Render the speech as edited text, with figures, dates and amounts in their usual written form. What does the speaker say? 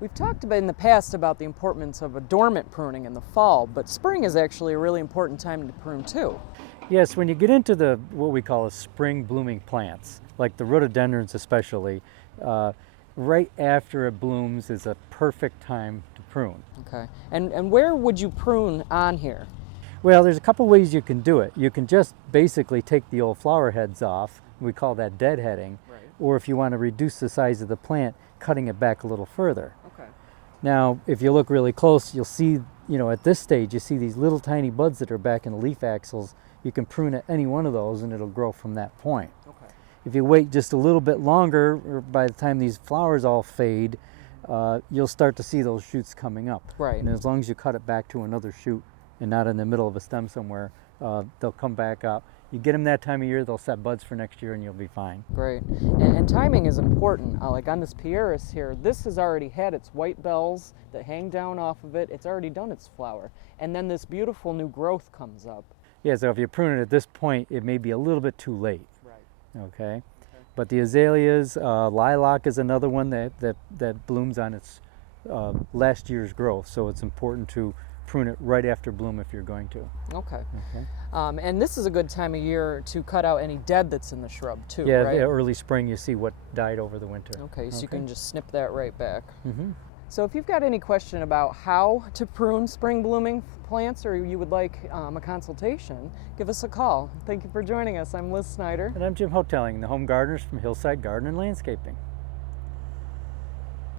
We've talked about in the past about the importance of a dormant pruning in the fall, but spring is actually a really important time to prune too. Yes, when you get into the what we call a spring blooming plants, like the rhododendrons especially, right after it blooms is a perfect time to prune. Okay. And where would you prune on here? Well, there's a couple ways you can do it. You can just basically take the old flower heads off. We call that deadheading. Right. Or if you want to reduce the size of the plant, cutting it back a little further. Okay. Now, if you look really close, you'll see, at this stage, you see these little tiny buds that are back in the leaf axils. You can prune at any one of those and it'll grow from that point. Okay. If you wait just a little bit longer, or by the time these flowers all fade, you'll start to see those shoots coming up. Right. And as long as you cut it back to another shoot and not in the middle of a stem somewhere, they'll come back up. You get them that time of year, they'll set buds for next year and you'll be fine. Great. And timing is important. Like on this pieris here, this has already had its white bells that hang down off of it. It's already done its flower. And then this beautiful new growth comes up. Yeah, so if you prune it at this point, it may be a little bit too late. Right. Okay. But the azaleas, lilac is another one that blooms on its last year's growth. So it's important to prune it right after bloom if you're going to. Okay. And this is a good time of year to cut out any dead that's in the shrub too, Yeah, right? early spring you see what died over the winter. Okay, so you can just snip that right back. Mm-hmm. So if you've got any question about how to prune spring blooming plants, or you would like a consultation, give us a call. Thank you for joining us. I'm Liz Snyder. And I'm Jim Hotelling, the home gardeners from Hillside Garden and Landscaping.